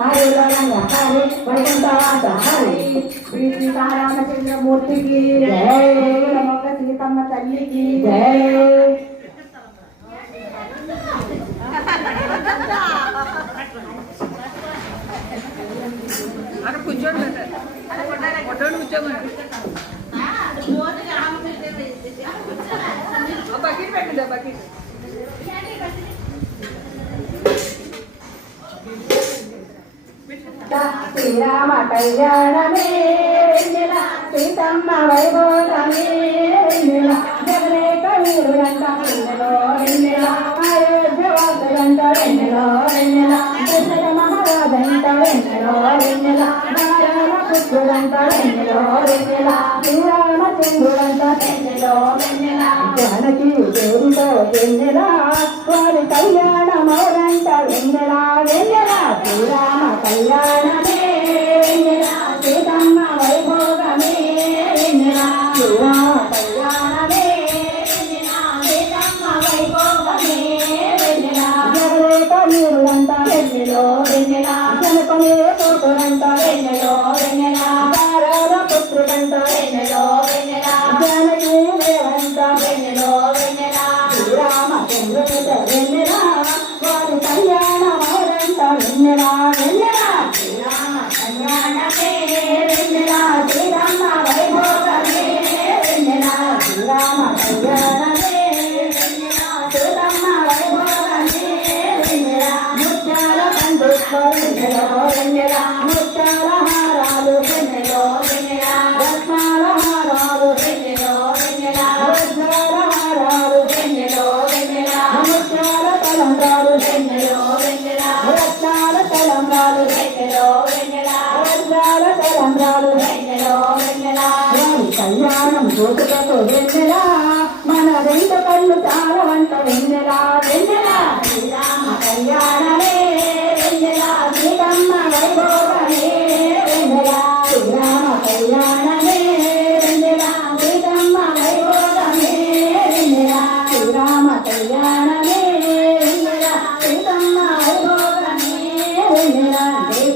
हरे लवंग हरे वैकुंठवास हरे श्री सीतारामचंद्र मूर्ति की जय नमक सीतम्म तल्ली की जय అక్కడ కూర్చోండి కూర్చోండి కూర్చోమని శ్రీరామ కళ్యాణమే వెన్నెల సీతమ్మ వైభోగమే వెన్నెల జగనేక వెన్నెలో వెన్నెల అయోధ్య వాసుడంట వెన్నెలో వెన్నెల దశరథ మహారాజంట వెన్నెలో వెన్నెల నారాయణ వెన్నెలో వెన్నెల వెన్నెలో వెన్నెల జానకి వెన్నెల వారి కళ్యాణమౌరంట వెన్నెల కళ్యాణమే వెన్నెల సీతమ్మ వైభోగమే కళ్యాణమే సీతమ్మ వైభోగమే వెన్నెలో వెన్నెలో తారాల వెన్నెలో జానకి వెన్నెలో వెన్నెలో వెన్నెల ముత్యాల హారాలు వెన్నెలో వెన్నెల రత్నాల హారాలు వెన్నెలో వెన్నెల వజ్రాల హారాలు వెన్నెలో వెన్నెల ముత్యాల తలంబ్రాలు వెన్నెలో వెన్నెల రత్నాల తలంబ్రాలు వెన్నెలో వెన్నెల వజ్రాల తలంబ్రాలు వెన్నెలో వెన్నెల కళ్యాణం చూపుటకు వెన్నెల మన రెండు కళ్ళు చాలా వంట grande.